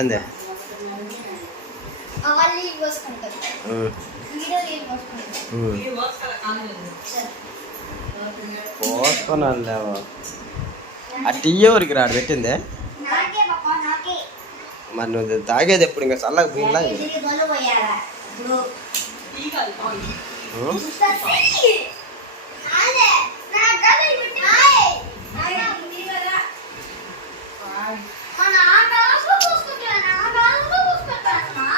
ఏందే వాళ్ళు నీళ్ళు పోసుకుంటారు ఉమ్, వీడియో నీళ్ళు పోసుకుంటారు ఉమ్. పోసుకున్నాను లేవా ఆ టీ ఎవరికి రాడు పెట్టిందే నాకే పాప నాకే మరి నువ్వు తాగేది ఎప్పుడు ఇంకా చల్లగా పోయిందా ఇది బలు పోయారా ఇప్పుడు ససి అదే నా గది బిట్టి ఆయ్ మన ఆటలో చూసుకుంటాను ఆ గాల్లో చూసుకుంటాను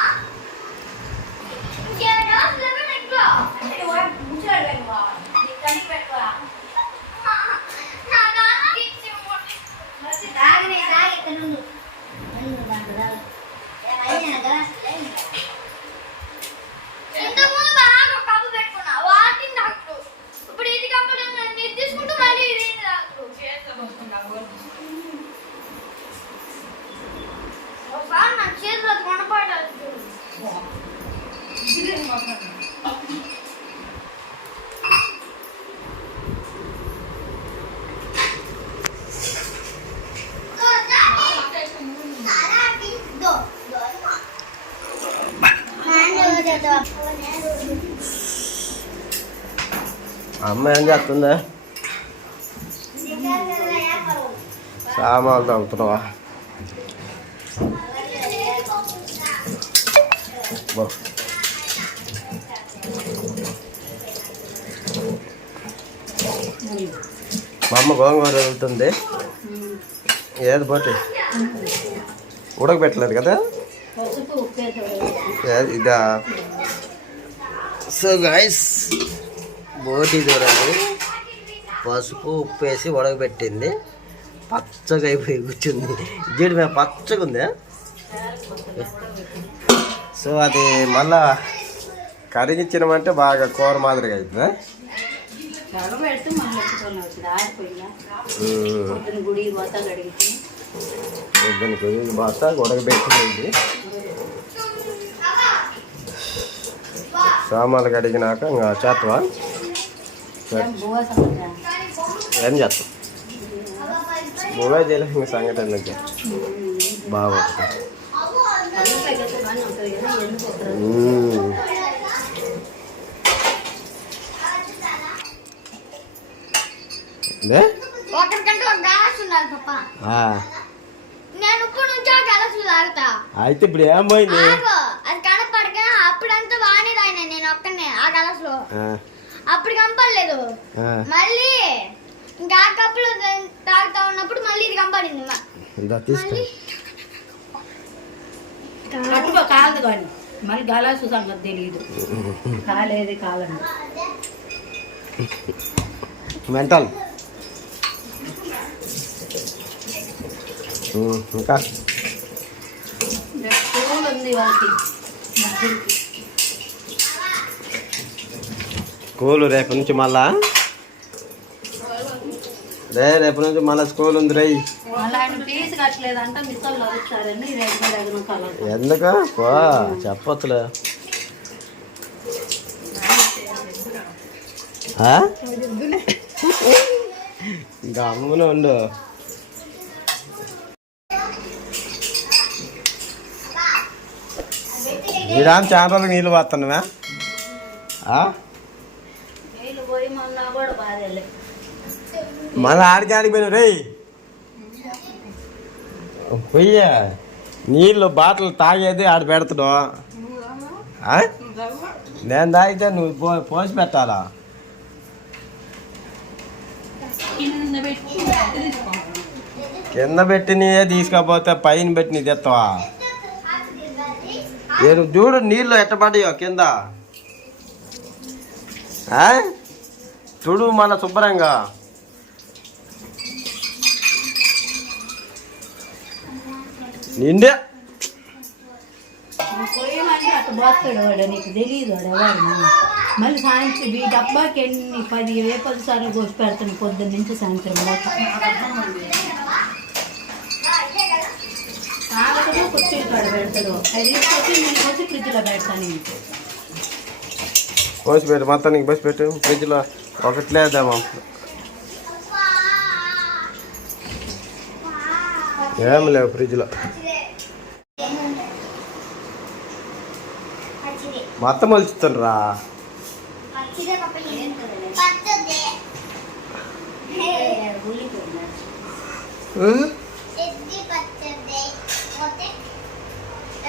ఇంకేడా లెవెన్ ఎక్కువ అంటే వాడు ముచ్చాడు లేవా నీ కని పెట్టుకోరా నా నాన్న ఇచ్చి మరి తాగనే తాగి ఇక్కడ నుండు నుండు దాంట్లో తాగు అయినా గ్లాస్ లేదు ఇంతకుముందు బాగా ఒక కప్పు పెట్టుకున్నా వాటిని తాగుతూ ఇప్పుడు ఇది కప్పు నేను తీసుకుంటూ మళ్ళీ ఇది తాగుతూ ఒకసారి నా చేతిలో కొనపడాలి అమ్మ ఏం చేస్తుందా? సామాన్లు తగ్గుతున్నావా. మా అమ్మ గోంగూర వెళ్తుంది ఏది పోటీ ఉడకబెట్టలేదు కదా? ఇదా. సో గాయస్ బోటి చూడండి పసుపు ఉప్పు వేసి ఉడకబెట్టింది పచ్చగా అయిపోయి కూర్చుంది. జీడి మేము పచ్చగా ఉందా? సో అది మళ్ళా కరిగించినమంటే బాగా కూర మాదిరిగా అవుతుందా పెడితే మళ్ళీ ఎత్తుకొని వచ్చింది ఆరిపోయినా ఉమ్. పొద్దున గుడి మొత్తం కడిగించి పొద్దున కొద్దిగా బాగా ఉడకబెట్టింది సామాన్లు కడిగినాక ఇంకా చేస్తావా బువ్వ సంగతి ఏం చేస్తాం మొబైల్ చేయలేదు ఇంకా సంగతి ఎందుకు బాగుంటుంది బాగానే ఉంటుంది కదా ఎందుకు ఒకరు మ్మ్. లే? ఒకరికంటే ఒక గ్లాస్ ఉండాలి పాప ఆ, నేను ఇప్పుడు నుంచి ఆ గ్లాస్ తాగుతా అయితే ఇప్పుడు ఏం పోయింది ఆగు. అది కనపడక అప్పుడంతా బాగానే తాగినా నేను ఒక్కనే ఆ గ్లాస్లో అప్పుడు కంపడలేదు ఆ, మళ్ళీ ఇంకా ఆ కప్పులో తాగుతా ఉన్నప్పుడు మళ్ళీ ఇది కంపడింది మ- ఇందా తీసుకో. కట్టుకో కాలదు కానీ మళ్ళీ గలాసు సంగతి తెలియదు కాలేది కాలండి. మెంటల్. ఇంకా? ఉంది వాళ్ళకి. స్కూల్ రేపు నుంచి మళ్ళా? రే రేపు నుంచి మళ్ళీ స్కూల్ ఉంది రై ఎందుకు? పో చెప్పొచ్చులే. ఆ? గమ్మున ఉండు. ఈడాన్ చాలా రోజులు నీళ్ళు పోతున్నావా మళ్ళా ఆడికి ఆడికి పోయిన రే పొయ్య. నీళ్ళు బాటలు తాగేది ఆడ పెడతాడు. ఆ? నేను తాగితే నువ్వు పో పోసి పెట్టాలా? కింద పెట్టి పెట్టినయే తీసుకపోతే పైన పెట్టిన తెస్తావా నేను చూడు నీళ్ళు ఎట్టబడ్డాయో కింద. చూడు మన శుభ్రంగా. నిండే. పోయేమంటే వాడు నీకు తెలియదు వాడు ఎవరు? మళ్ళీ సాయంత్రం ఈ డబ్బాకి ఎన్ని పది వేపలు సార్లు కోసి పెడతాను పొద్దున్న నుంచి సాయంత్రం దాకా. తాగటము కుర్చీలు కాడ పెడతాడు అది తీసుకొచ్చి నేను వచ్చి ఫ్రిడ్జ్లో పెడతాను పోసి పెట్టు మొత్తం నీకు పోసి పెట్టు. ఫ్రిడ్జ్లో ఒకటి లేదేమో ఏం లేవు ఫ్రిడ్జ్లో. మొత్తం పచ్చదే. ఉల్లిపోయిందా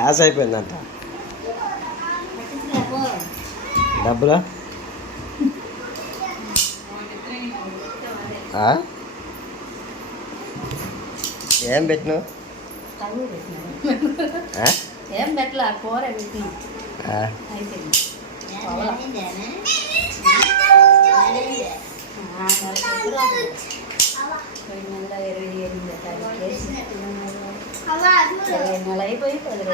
గ్యాస్ అయిపోయిందంట డబ్బులా? ఏం పెట్టినావు? ఏం పెట్టలే కూర పెట్టినాం ఆ. అయిపోయింది ఆ, నెల సంవత్సరాలు. పోయిన నెల ఇరవై ఎనిమిది ఇరవై నెల అయిపోయి పది?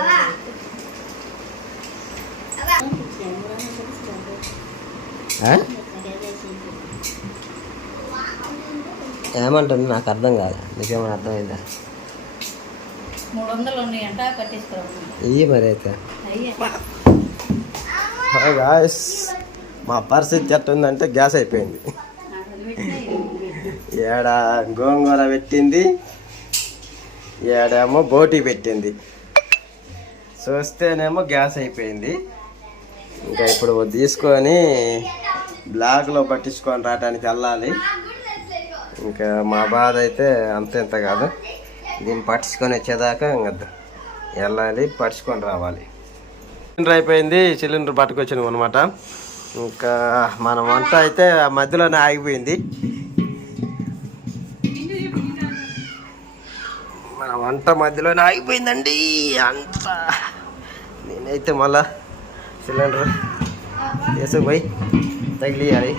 ఏమంటుంది? నాకు అర్థం కాదు నీకేమైనా అర్థమైందా? మూడు వందలు ఉన్నాయంట కట్టించుకోవాలి ఇయ్యి మరి అయితే. గాయస్. మా పరిస్థితి ఎట్టుందంటే గ్యాస్ అయిపోయింది. ఏడ గోంగూర పెట్టింది. ఏడేమో బోటి పెట్టింది. చూస్తేనేమో గ్యాస్ అయిపోయింది. ఇంకా ఇప్పుడు తీసుకొని బ్లాక్లో పట్టించుకొని రావడానికి వెళ్ళాలి. ఇంకా మా బాధ అయితే అంత ఇంత కాదు. దీన్ని పట్టించుకొని వచ్చేదాకా ఇంకా వెళ్ళాలి పట్టించుకొని రావాలి. సిలిండర్ అయిపోయింది సిలిండర్ పట్టుకొచ్చినాం అనమాట ఇంకా మన వంట అయితే ఆ మధ్యలోనే ఆగిపోయింది. వంట మధ్యలోనే ఆగిపోయిందండి. అంత. నేనైతే మళ్ళా సిలిండర్ తీసుకుపోయి తగిలియాలి.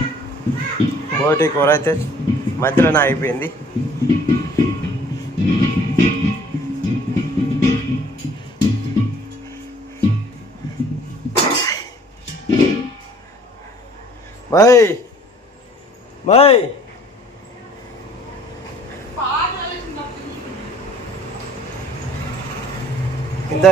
బోటి కూర అయితే మధ్యలోనే ఆగిపోయింది. మై మై. ఇంత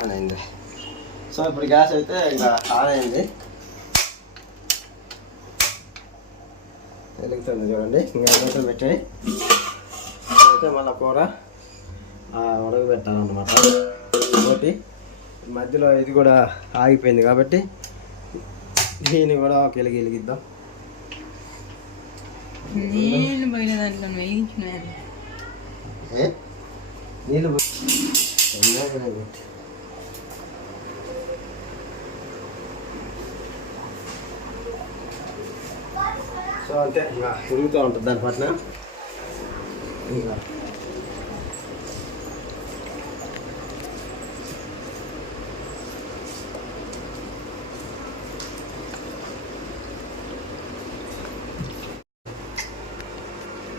అని అయింది సో ఇప్పుడు గ్యాస్ అయితే ఇంకా ఆన్ అయింది వెలుగుతుంది చూడండి. ఇంకా అయితే పెట్టాయి. అయితే మళ్ళీ కూర ఉడక పెట్టాలన్నమాట. ఒకటి మధ్యలో ఇది కూడా ఆగిపోయింది కాబట్టి దీన్ని కూడా ఒక వెలిగి వెలిగిద్దాం నీళ్ళు పోయిన దాంట్లో? నీళ్ళు పో- ఎన్నో కూడా పెట్టి. సో అంతే ఇంకా తిరుగుతూ ఉంటుంది దాని పట్ల ఇంకా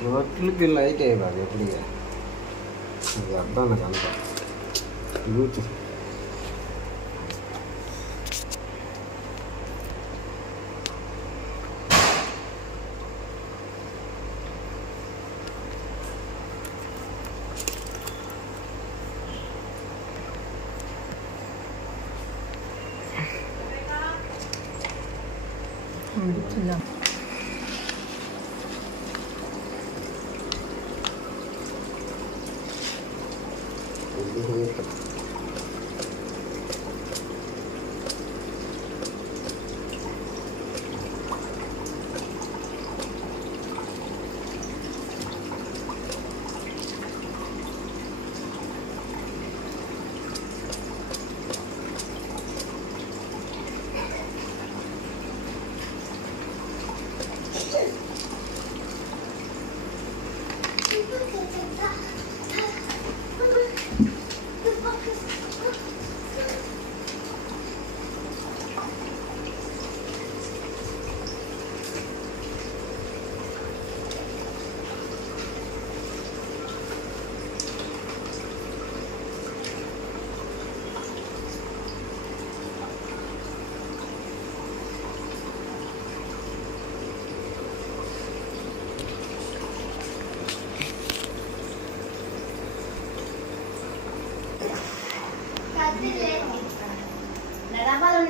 రొట్టెలకి లైట్ అయ్యాలి ఎప్పుడు ఇక ఇది అర్థం నాకు అంత యూత్ 음, 이틀 남.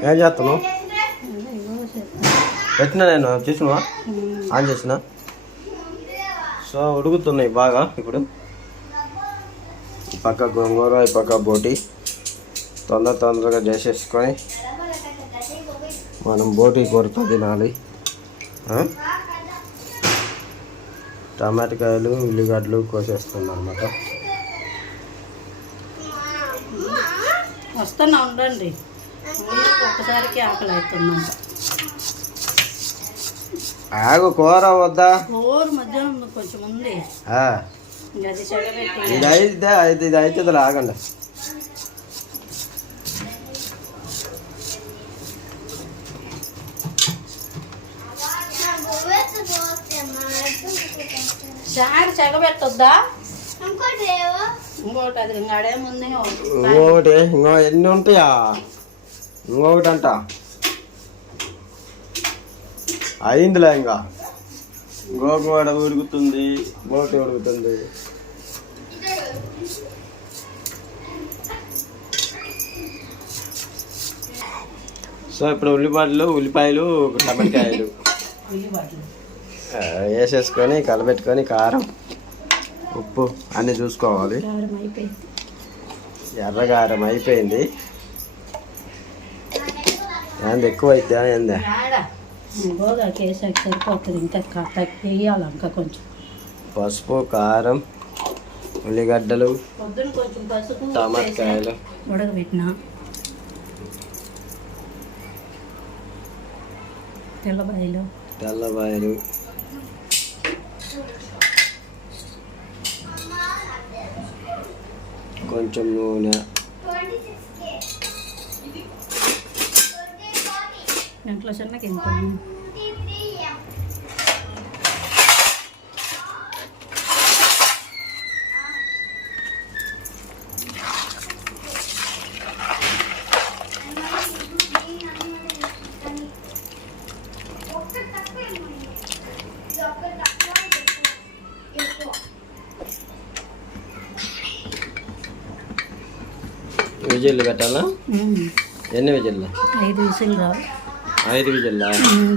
ఏం చేస్తున్నావు? పెట్టినా నేను చూసినవా. ఆన్ చేసిన? సో ఉడుకుతున్నాయి బాగా ఇప్పుడు. పక్క గోంగూర ఈ పక్క బోటి. తొందర తొందరగా చేసేసుకొని మనం బోటి కూరతో తినాలి? టమాటకాయలు ఉల్లిగడ్డలు కోసేస్తున్నాం అనమాట వస్తున్నా ఉండండి. ఒక్కసారికి ఆకలి అవుతుందంట ఆగు కూర వద్దా? ఓరు మధ్యాహ్నం కొంచెం ఉంది. ఇది అయితే ఇది అయితే ఆగండి. చారు చెగబెట్టొద్దా ఇంకోటి ఇంకోటి అది ఇంకా అడేముంది ఇంకొకటి ఇంకో ఎన్ని ఉంటాయా? ఇంకొకటి అంట అయిందిలే ఇంకా. గోకువాడ ఉడుకుతుంది. బోటి ఉడుకుతుంది. సో ఇప్పుడు ఉల్లిపాయలు ఉల్లిపాయలు టమాటకాయలు వేసేసుకొని కలబెట్టుకొని కారం ఉప్పు అన్నీ చూసుకోవాలి. ఎర్రగారం అయిపోయింది. ఏంది ఎక్కువ అయిద్దా ఏందా ఆడ గోగా కేసాకి సరిపోతుంది ఇంకా తగ్గి వేయాలి ఇంకా కొంచెం పసుపు కారం ఉల్లిగడ్డలు పొద్దున కొంచెం పసుపు టమాటకాయలు ఉడకబెట్టిన తెల్లబాయలు తెల్లబాయలు కొంచెం నూనె తక్కువ ఇది ఎక్కువ విజిల్లు పెట్టాలా ఎన్ని విజిల్లు ఐదు విసిల్ రావు ఐదు విజిల్లా?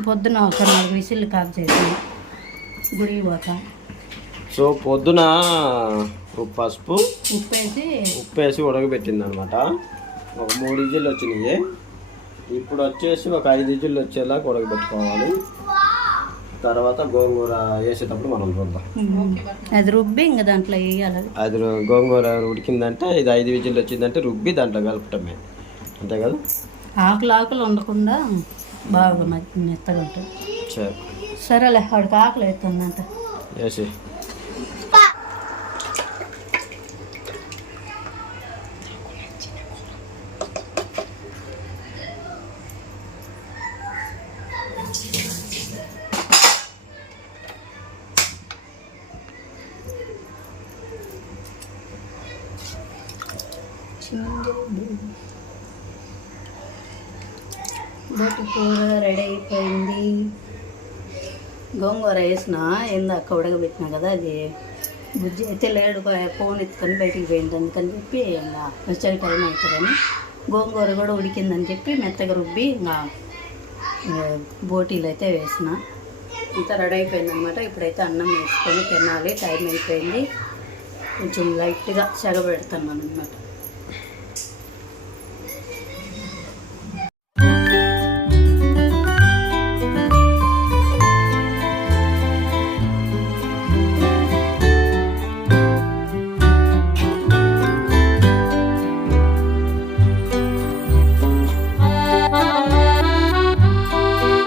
పొద్దున ఒక నాలుగు విసిల్ కాపు చేసి గుడికి పోతా. సో పొద్దున పసుపు ఉప్పు వేసి ఉప్పు వేసి ఉడకబెట్టింది అనమాట ఒక మూడు ఇజ్జిళ్ళు వచ్చినాయి. ఇప్పుడు వచ్చేసి ఒక ఐదు ఇజ్జిళ్ళు వచ్చేలా ఉడకబెట్టుకోవాలి. తర్వాత గోంగూర వేసేటప్పుడు మనం చూద్దాం. అది రుబ్బి ఇంకా దాంట్లో వేయాలి. అది గోంగూర ఉడికిందంటే ఇది ఐదు విజిల్లు వచ్చిందంటే రుబ్బి దాంట్లో కలపటమే అంతే కదా? ఆకులు ఆకులు ఉండకుండా బాగా మెత్త- మెత్తగా ఉంటుంది. సరే. సరేలే వాడికి ఆకలి అవుతుందంట వేసి బోటి కూర రెడీ అయిపోయింది. గోంగూర వేసిన ఇందాక ఉడకబెట్టినా కదా అది. బుజ్జి అయితే లేడు ఫోన్ ఎత్తుకొని బయటికి పోయింది అందుకని చెప్పి ఇంకా వచ్చే టైం అవుతుందని. గోంగూర కూడా ఉడికిందని చెప్పి మెత్తగా రుబ్బి ఇంకా బోటీలు అయితే వేసిన. ఇంత రెడీ అయిపోయింది అనమాట ఇప్పుడైతే అన్నం వేసుకొని తినాలి. టైం అయిపోయింది. కొంచెం లైట్గా సెగ అనమాట